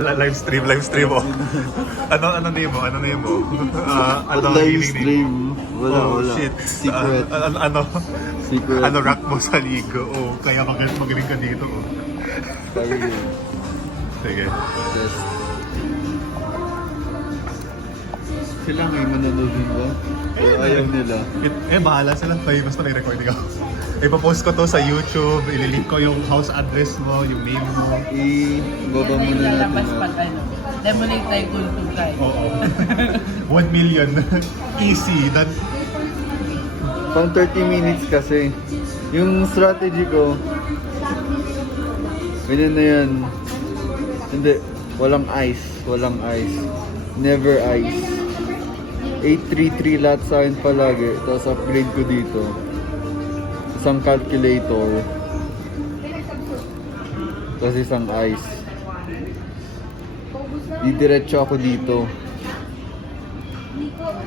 Live stream oh. Ano name mo? Ano name mo? Ano Live hiling stream. Wala, Oh wala. shit. Secret. Ano? Secret. Ano rank mo sa league? Oh, kaya magaling ka dito oh. Tayo yun. Sige. Test. Sila may manonood din ba? O ayaw nila? Bahala sila. Basta may recording ako. Ipapost ko to sa YouTube, ililink ko yung house address mo, yung name mo. I-baba Hindi muna natin. lalabas pag ano. Demolate tayo kung tayo. Oo. 1 million. Easy. That... Pang 30 minutes kasi. Yung strategy ko, ganyan na yan. Hindi, walang ice. Walang ice. Never ice. 833 lahat sa akin palagi. Tapos upgrade ko dito. Isang calculator. Tapos isang ice. Didiretso ako dito.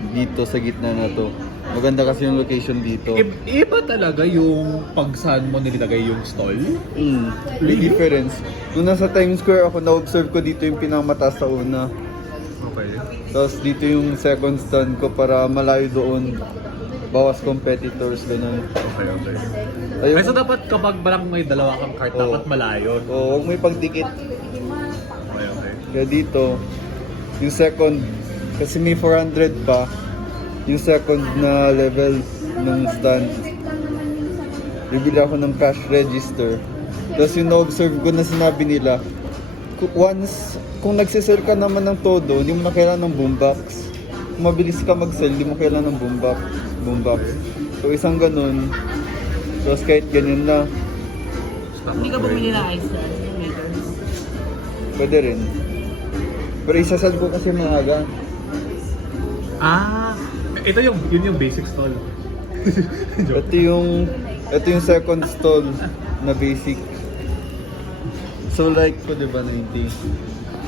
Dito sa gitna na to. Maganda kasi yung location dito. Iba talaga yung pag saan mo nilagay yung stall? May difference. Kung nasa Times Square ako, na-observe ko dito yung pinakamataas sa una. Okay. Tapos dito yung second stand ko para malayo doon. Bawas competitors, ganun. Okay. Ayun. So dapat kapag parang may dalawa kang cart, Oo. dapat malayo. Oo, huwag may pagdikit. Okay. Kaya dito, yung second, kasi may 400 pa, yung second na level ng stand. Bibili ako ng cash register. Tapos yung na-observe ko na sinabi nila, kung nagsisell ka naman ng todo, hindi mo na kailangan ng boombox. Kung mabilis ka mag-sell, hindi mo kailangan ng boombox. So isang ganun, tapos kahit ganyan na, Hindi ka bumili ng ice later. pwede rin. Pero isasad ko kasi maaga. Yun yung basic stall. Ito yung second stall na basic. So like ko, diba, 90?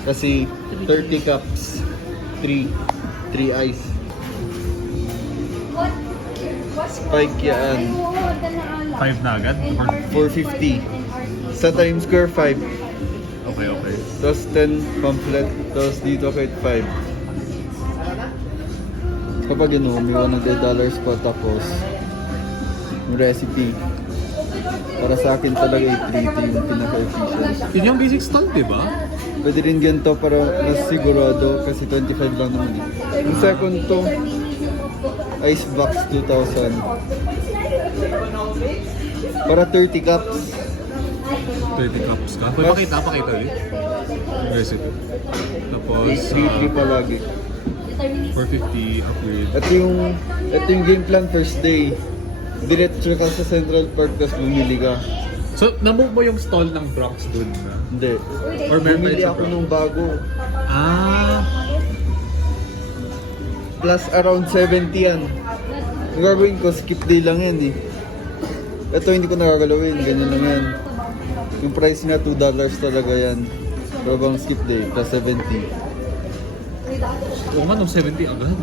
Kasi 30 cups, 3 ice. Spike yan. 5 na agad? 450. Sa Times Square, 5. Okay. Tapos 10 pamphlet. Tapos dito kahit 5. Kapag may $100 pa, tapos yung recipe. Para sa akin talaga i-treat yung pinaka-efficient. Yun yung basic stall, di ba? Pwede rin ganito para mas sigurado kasi 25 lang naman eh. Yung second to, Icebox 2000. Para 30 cups. 30 cups ka? Pakita ulit. Recipe. Tapos, 833 palagi. 450 upgrade. Ito yung game plan first day. Diretso ka sa Central Park tapos bumili ka. So, namove mo yung stall ng Bronx dun na? Hindi. Or meron Bumili pa ako nung bago. Plus around 70 yan. Yung gagawin ko, skip day lang yan eh. Ito hindi ko nagagalawin, ganyan lang yan. Yung price nga $2 talaga yan. Pero bang skip day, plus 70. Oo nga, nung 70 agad.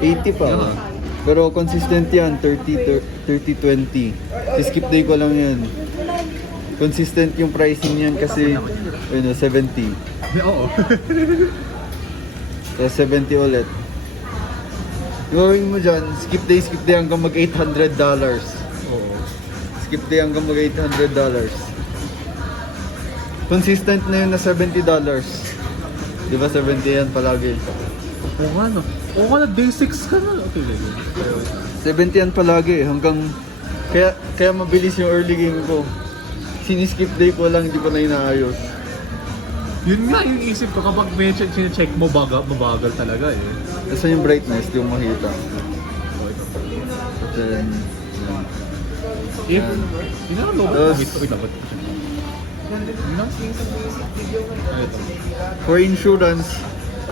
80 pa. Yeah. Pero consistent yan, 30-20. Skip day ko lang yan. Consistent yung pricing yan kasi 70. Oo. Tapos 70 ulit. Gawin mo dyan, skip day hanggang mag $800. Oo. Skip day hanggang mag $800. Consistent na yun na $70. Di ba 70 yan palagi? Oo nga, no? Oo nga, day 6 ka na. Okay. 70 yan palagi hanggang... Kaya mabilis yung early game ko. Siniskip day ko lang, hindi ko na inaayos. Yun nga yung isip ko, kapag may check mo, mabagal talaga eh. Kasi yung brightness, di mo makita. Then, If, yun nga, no? Wait, dapat. Yun nga? Ito. for insurance,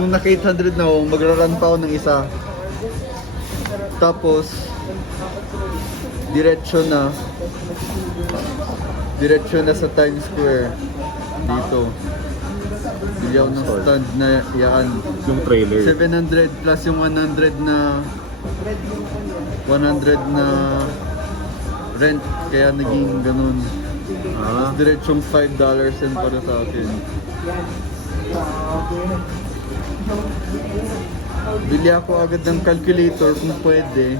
kung naka 800 na ako, magra-run pa ako ng isa. Tapos, diretso na sa Times Square. Dito. Bili ako ng stand na yan. Yung trailer. 700 plus yung 100 na rent. Kaya naging ganun. Tapos diretsong $5 yan para sa akin. Bili ako agad ng calculator kung pwede.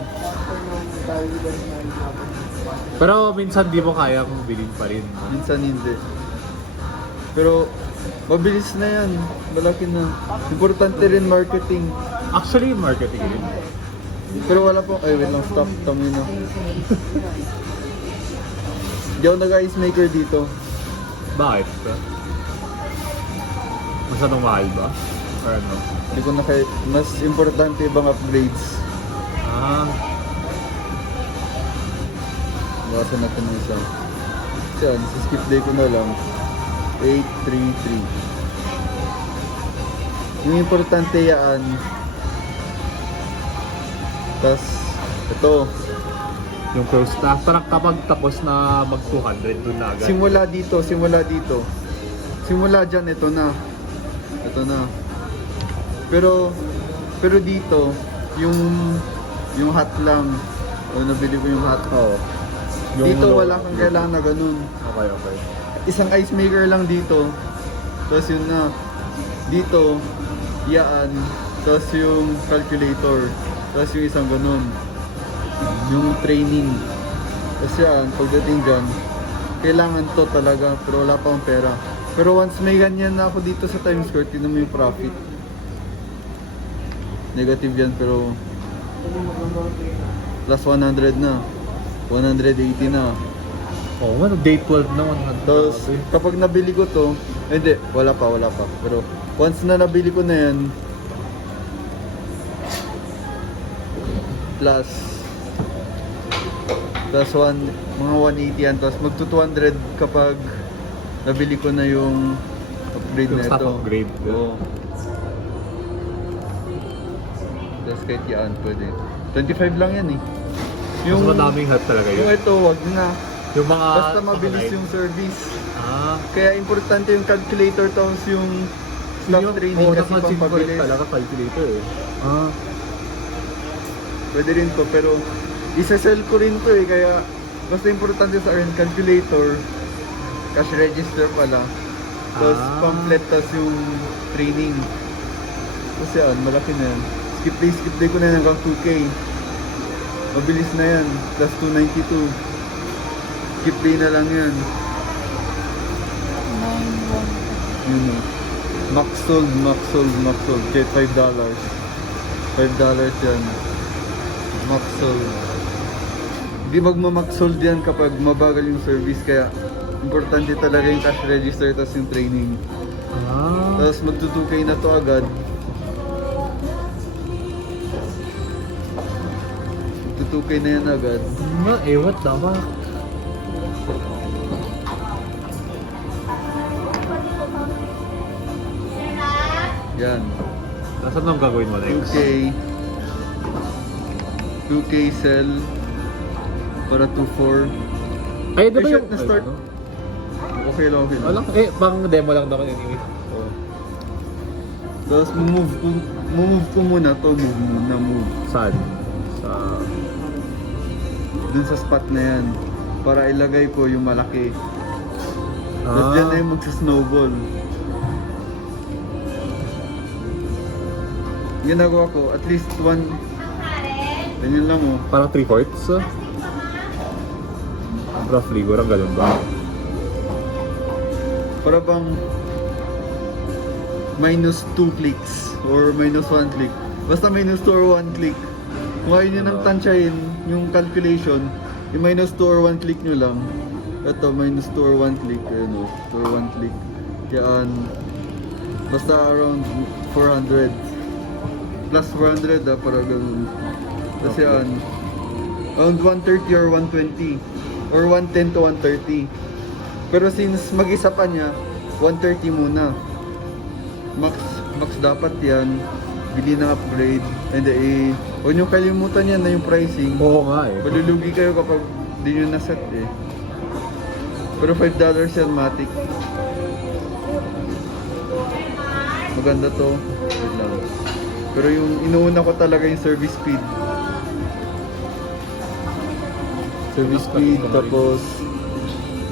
Pero minsan di mo kaya kung bilhin pa rin. Minsan hindi. Pero mabilis na yan. Malaki na. Importante rin marketing. Actually, marketing rin. Pero wala po. Ay, wait lang. Stop. Tama na. Hindi ako nag-ice maker dito. Bakit? Masyadong mahal ba? Or ano? Hindi ko na kaya. Mas importante ibang upgrades. Ah, Bawasan natin ng isa. Yan. Skip day ko na lang. 833. Yung importante yan. Tapos, ito. yung close staff. Parang kapag tapos na mag 200 dun na agad. Simula dito, simula dito. Simula dyan, ito na. Ito na. Pero dito, yung hat lang. O, nabili ko yung hat. Oo. Yung Dito ano, wala kang kailangan na ganun. Okay, okay. Isang ice maker lang dito. Tapos yun na. Dito, yaan. Tapos yung calculator. Tapos yung isang ganun. Yung training. Tapos yan, pagdating dyan, kailangan to talaga. Pero wala pa akong pera. Pero once may ganyan na ako dito sa Times Square, tinan mo yung profit. Negative yan pero plus 100 na. 180 na. Oo, ano, day 12 na 100. Tapos, kapag nabili ko to, hindi, wala pa. Pero, once na nabili ko na yan, plus mga 180 yan, tapos magto 200 kapag nabili ko na yung upgrade Yung na stock ito. upgrade. Oo. Tapos kahit yan, pwede. 25 lang yan eh. Yung madaming help talaga Yung yun. ito, wag na. Yung mga... Basta mabilis yung service. Ah. Kaya importante yung calculator tapos yung slot training kasi pampabilis. Talaga calculator eh. Ah. Pwede rin to pero isa-sell ko rin to eh kaya basta importante sa akin calculator, cash register pala. Tapos pamphlet tapos yung training. Kasi yan, malaki na yan. Skip day ko na yan hanggang 2K. Mabilis na yan. Plus 292. Skip day na lang yan. Yun o. Max sold. Kahit $5. $5 yan. Max sold. Hindi magma-max sold yan kapag mabagal yung service. Kaya importante talaga yung cash register tapos yung training. Ah. Tapos magtutukay na to agad. Magtutukay na yan agad. What dapat? Yan. Nasaan nang gagawin mo next? 2K sell para 2.4. Ay, di ba Ay, yung... shit, na-start. Ano? Okay lang. Wala, pang demo lang naman anyway. Oh. Tapos move ko muna to. Move. Saan? Sa... Dun sa spot na yan. Para ilagay ko yung malaki. Tapos dyan na yung magsasnowball. Ginagawa ko, at least one. Ganyan lang oh. Parang 3/4? Roughly, parang ganun ba? Para bang minus 2 clicks or minus 1 click. Basta minus 2 or 1 click. Kung ayaw nyo nang tansyahin yung calculation, yung minus 2 or 1 click nyo lang. Ito, minus 2 or 1 click. Ayun o, 2 or 1 click. Yan. Basta around 400. Plus 400 para ganun. Kasi yan. Around 130 or 120. Or 110 to 130. Pero since mag-isa pa niya, 130 muna. Max dapat yan. Bili ng upgrade. And huwag nyo kalimutan yan na yung pricing. Oo nga eh. Malulugi kayo kapag di nyo naset eh. Pero $5 yan, Matic. Maganda to. Wait lang. Pero yung inuuna ko talaga yung service speed. Service speed, tapos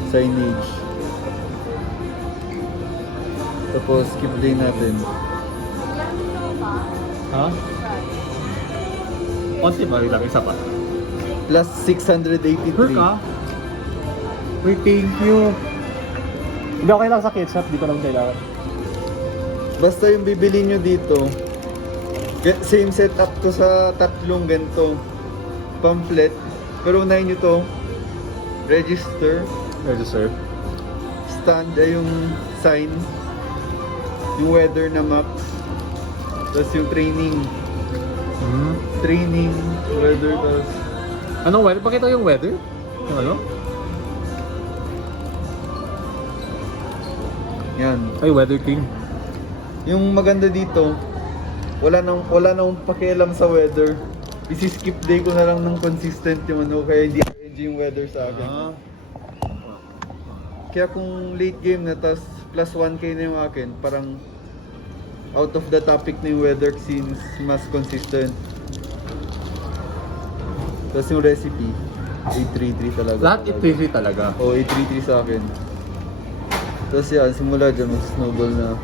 signage. Tapos skip day natin. Ha? Konti ba lang, isa pa? Plus 683. Sure ka? Wait, thank you. Hindi okay lang sa ketchup, di ko lang kailangan. Basta yung bibili nyo dito, same setup to sa tatlong ganito. Pamphlet. Pero unahin nyo to, register, Register. stand ay yung sign, yung weather na map, tapos yung training, weather, tapos Anong weather? Pakita yung weather? Yung ano? yan. Ay, weather king. Yung maganda dito, wala nang pakialam sa weather. Isi-skip day ko na lang ng consistent yung ano, kaya hindi RNG yung weather sa akin. Kaya kung late game na, tas plus 1k na yung akin, parang out of the topic na yung weather since mas consistent. Tapos yung recipe, 833 talaga. Lahat it talaga. Oo, 833 sa akin. Tapos yan, simula dyan, mag-snowball na.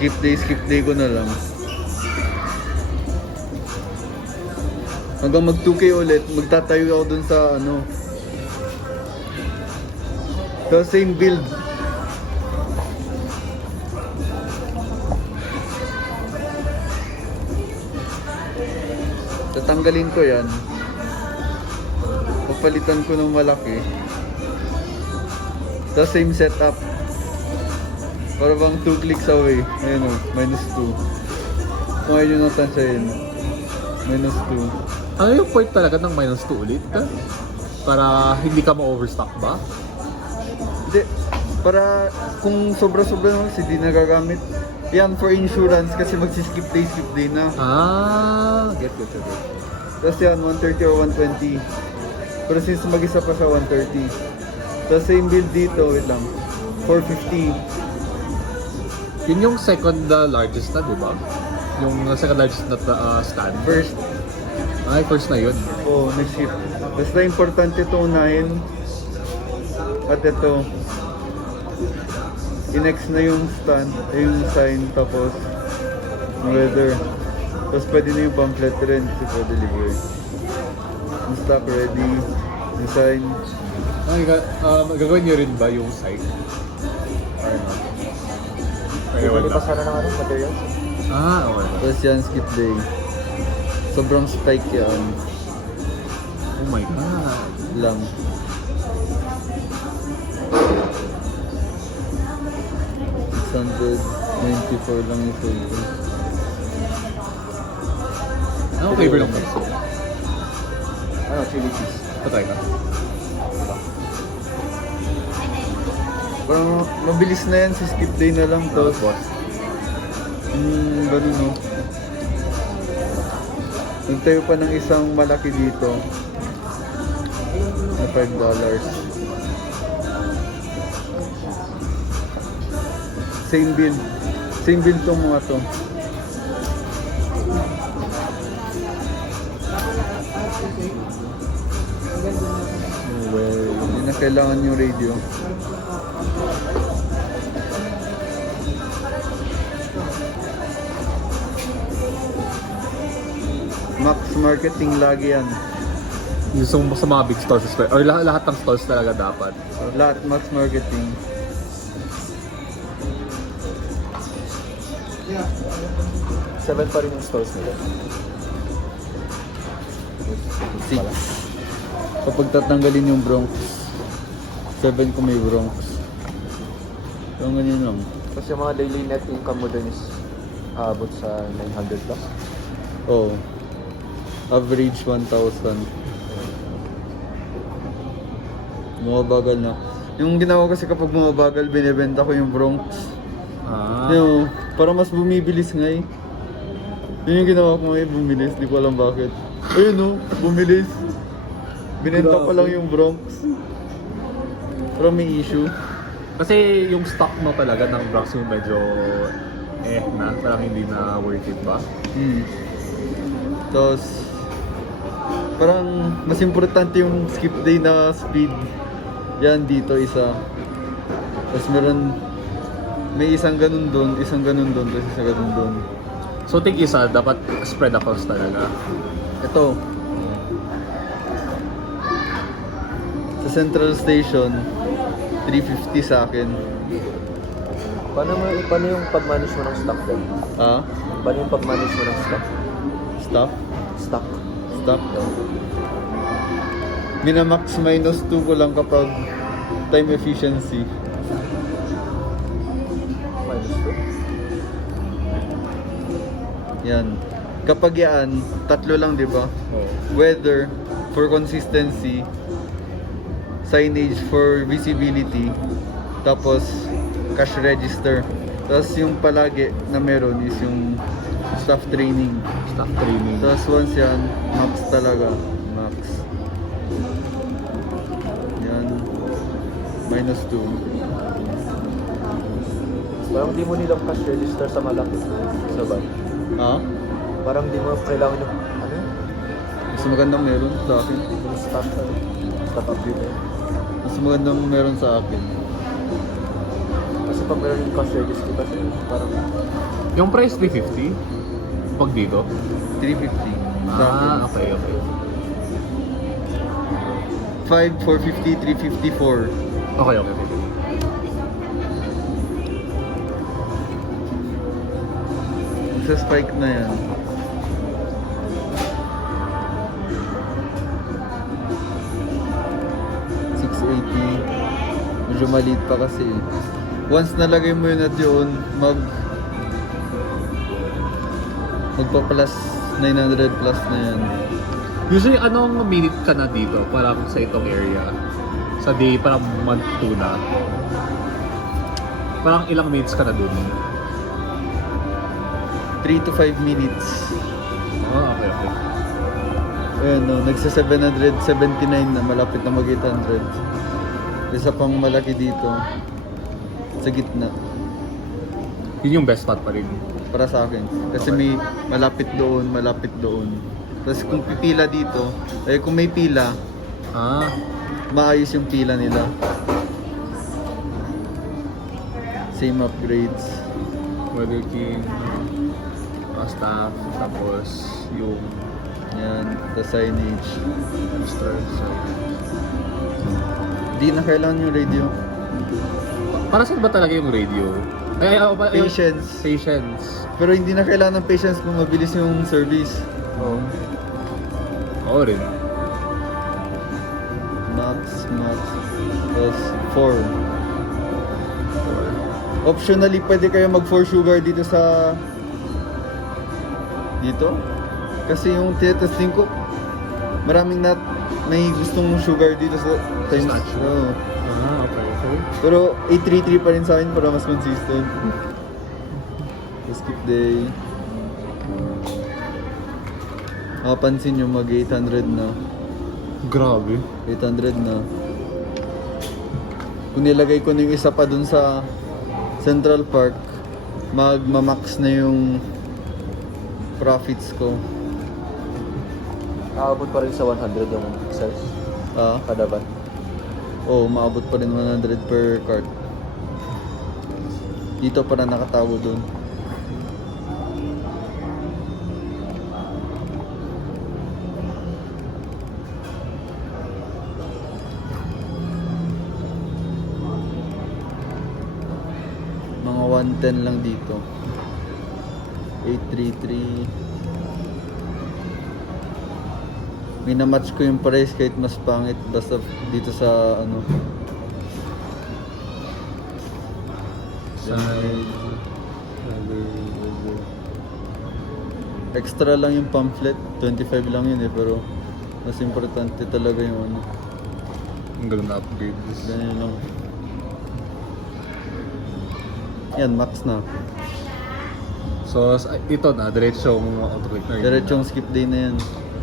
Skip day ko na lang. Hanggang mag 2k ulit, magtatayo ako dun sa ano. So same build. Tatanggalin ko yan. Papalitan ko ng malaki. The same setup. Para bang 2 clicks away. Ayun o, -2. Kung ayaw nyo nang tansyahin. -2. Ano yung point talaga ng -2 ulit? Para hindi ka ma-overstock ba? Hindi. Para kung sobra-sobra naman kasi di nagagamit. Yan for insurance kasi magsi-skip day na. Get. Tapos yan, 130 or 120. Pero since mag-isa pa siya, 130. Tapos same build dito, wait lang. 450. Yun yung second largest na, di ba? Yung second largest na stand. First, Ay, first na yun. nag-shift. Basta importante ito unahin. At ito, in-X na yung stand, yung sign, tapos yung weather. Tapos pwede na yung pamphlet rin kasi for delivery. Yung stock ready, yung sign. Ay, gagawin nyo rin ba yung site? Or no? Hindi pa sana ng ano, materials. Okay. Tapos yan, skip day. Sobrang spike yan Oh my god. lang. $694 lang yung photo. Anong flavor ng pesto? Ano, chili cheese. Patay ka. Parang mabilis na yan, sa skip day na lang to. Boss. Ganun no. Nagtayo pa ng isang malaki dito. Na $5. Same build. Same build tong mga to. Well, Hindi na kailangan yung radio. Max marketing lagi yan. yung sa mga big stores, or lahat ng stores talaga dapat. Lahat max marketing. Seven pa rin yung stores nila. 6. Kapag tatanggalin yung Bronx, 7 kung may Bronx. So ganyan lang. Tapos yung mga daily net income mo dun is aabot sa 900 plus. Oh. Average 1,000. Bumabagal na. Yung ginawa ko kasi kapag bumabagal, binibenta ko yung Bronx. Yung, para mas bumibilis nga eh. Yun yung ginawa ko ngayon, bumilis. Di ko alam bakit. Ayun no, bumilis. Binenta ko lang yung Bronx. Pero may issue. Kasi yung stock mo talaga ng Bronx yung medyo na, parang hindi na worth it ba? Tapos, parang mas importante yung skip day na speed. Yan dito isa. Tapos may isang ganun doon, tapos isang ganun doon. So, tig isa, dapat spread across talaga. Ito. Sa Central Station, 350 sa akin. Paano yung pag-manage mo ng stock din? Ah? Paano yung pag-manage mo ng stock? Stop? Stock. Stop. Minamax minus 2 ko lang kapag time efficiency. Minus 2? Yan. Kapag yan, tatlo lang, di ba? Weather for consistency, signage for visibility, tapos cash register. Tapos yung palagi na meron is yung staff training. Staff training. Tapos once yan, max talaga. Max. Yan. Minus 2. Parang di mo nilang cash register sa malaki. Sa ban. Ha? Parang di mo kailangan yung, ano yun? Mas magandang meron sa akin. Yung stock update eh. Mas magandang meron sa akin. Kasi pag meron yung cash register kasi parang Yung price 350? Pag dito? 350 sa akin. Okay. 5, 450, 354. Okay. Sa spike na yan. Medyo maliit pa kasi. Once nalagay mo yun at yun, magpa-plus 900 plus na yan. Usually, anong minute ka na dito? Parang sa itong area? Sa day, parang month 2 na. Parang ilang minutes ka na dun? 3 to 5 minutes. Okay. Ayun, no, nagsa 779 na, malapit na mag 800. Isa pang malaki dito, sa gitna, Yun yung best spot pa rin. para sa akin. Kasi may malapit doon. Tapos kung pipila dito, kung may pila, maayos yung pila nila. Same upgrades. Weather King, staff, tapos yung Yan, the signage. stars. Di na kailangan yung radio. Para saan ba talaga yung radio? Patience. Patience. Pero hindi na kailangan ng patience kung mabilis yung service. Oo. Oo rin. Max. Tapos 4. Optionally, pwede kayo mag 4 sugar dito sa... Dito? Kasi yung tinetesting ko, maraming may gustong sugar dito sa times. Statue. Oo. Okay. Pero 833 pa rin sa akin para mas consistent. Skip day. Makapansin nyo, mag 800 na. Grabe. 800 na. Kung nilagay ko na yung isa pa dun sa Central Park, magmamax na yung profits ko. Aabot pa rin sa 100 yung sales. Kada ban. Maabot pa rin 100 per cart. Dito para nakatago dun. Mga 110 lang dito. 833. Minamatch ko yung price kahit mas pangit basta dito sa ano. Extra lang yung pamphlet, 25 lang yun pero mas importante talaga yung ano. Ang ganda na upgrades. Ganyan lang. Yan, max na. So, ito na, diretsong autoclick na yun. Diretsong skip day na yan.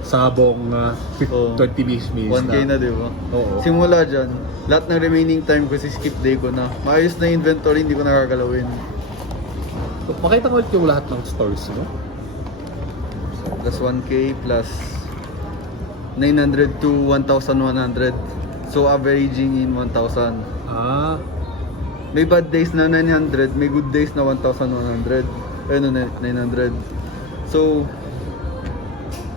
Sabong Oo. 20 minutes 1K na, di ba? Oo. Simula dyan, lahat ng remaining time ko si skip day ko na. Maayos na yung inventory, hindi ko nakakalawin. Makita ko ulit yung lahat ng stores mo. Plus 1K plus 900 to 1,100. So averaging in 1,000. May bad days na 900, may good days na 1,100. Ayun, 900. So,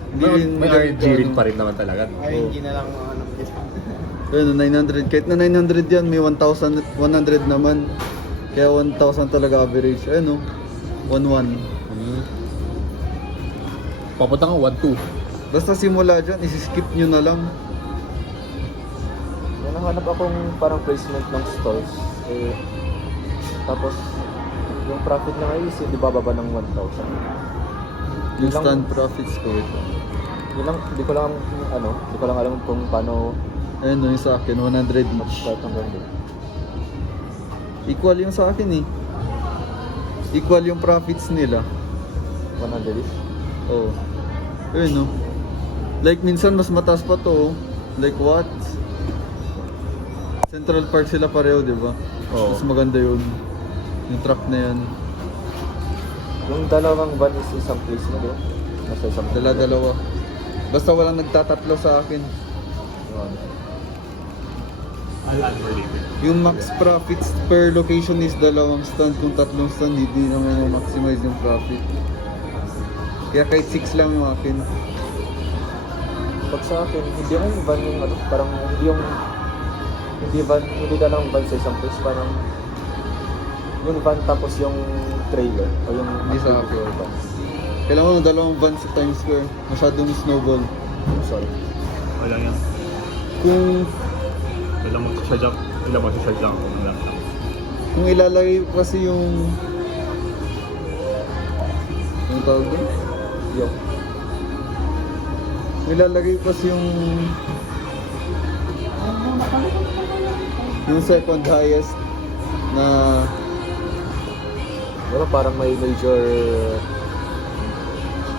May RNG rin pa rin naman talaga. RNG na lang ano. Ayun, 900. Kahit na 900 yan, may 1,100 naman. Kaya 1,000 talaga average. Ayun, 1,1. Papunta ka 1-2. Basta simula dyan, isi-skip nyo na lang. May nahanap akong parang placement ng stalls. Eh, tapos, yung profit na ngayon is hindi bababa ng 1,000. Instant profits ko ito. Yun lang, hindi ko lang alam kung paano Ayun, yung sa akin, 100 each. mag-start hanggang doon. Equal yung sa akin eh. Equal yung profits nila. 100 is? Oh. Ayun, no. Like minsan mas mataas pa to. Like what? Central Park sila pareho, di ba? Oo. Mas maganda yun. Yung truck na yan. Yung dalawang van is isang place na doon. Nasa isang Dala-dalawa. Basta walang nagtatatlo sa akin. Yun. Unlimited. Yung max profits per location is dalawang stand. Kung tatlong stand, hindi naman maximize yung profit. Kaya kahit 6 lang yung akin. Pag sa akin, hindi yung van yung ano, parang hindi dalang van sa isang place, parang yung van tapos yung trailer o yung Hindi sa akin. van. Kailangan mo dalawang van sa Times Square. Masyadong snowball. Sorry. Wala yan. Kung Ilang mag-charge lang ako ng laptop. Kung ilalagay ko kasi yung tawag doon? Yung Kung ilalagay ko kasi yung second highest na wala, parang may major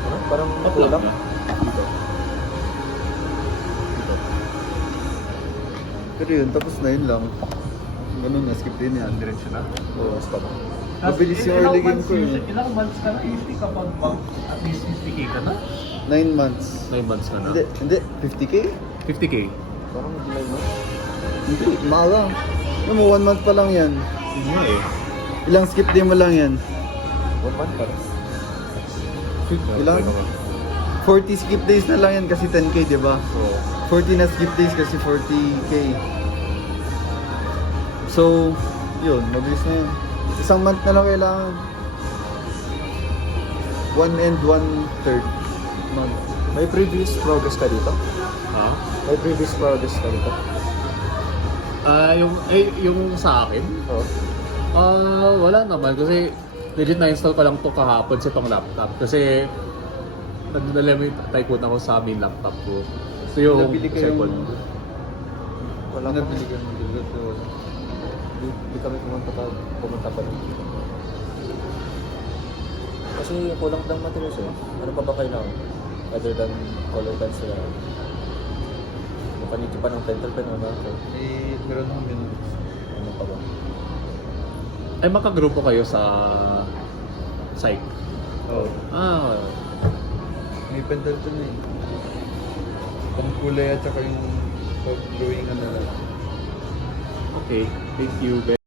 ano? Parang kulang. Dito. pero yun, tapos na yun lang. Ganun na, skip din yan. Diretso na. Oo, basta ba? Mabilis yung early game ko eh. Ilang months ka na? Easy kapag at least 50k ka na? 9 months. 9 months ka na. Hindi, 50k? 50k? Parang hindi na yun. Hindi, maaga. Alam mo, 1 month pa lang yan. Yun nga eh. Ilang skip day mo lang yan? 1 month pa rin. Ilang? 40 skip days na lang yan kasi 10k, di ba? Oo. 40 na skip days kasi 40k. So, yun, mabilis na yun. Isang month na lang kailangan. 1 and 1/3 month. May previous progress ka dito? Ha? May previous progress ka dito? Yung sa akin? Oo. Wala naman kasi legit na-install ko lang to kahapon sa itong laptop kasi nagdala mo yung tycoon ako sa main laptop ko. So yung Nabili kayong- second. Wala Ano pa. nabili ka ng bigat? Wala. Hindi kami pumunta pa rin. Kasi kulang lang materials eh. Ano pa ba kailangan? Other than color pencil. Mapaniti pa ng pentel pen o na. Eh, meron akong ganun. Ano pa ba? Ay makagrupo kayo sa psych. Oo. Ah, May pendal to na eh. Pang kulay at saka yung pag-drawing na lang. okay. Thank you.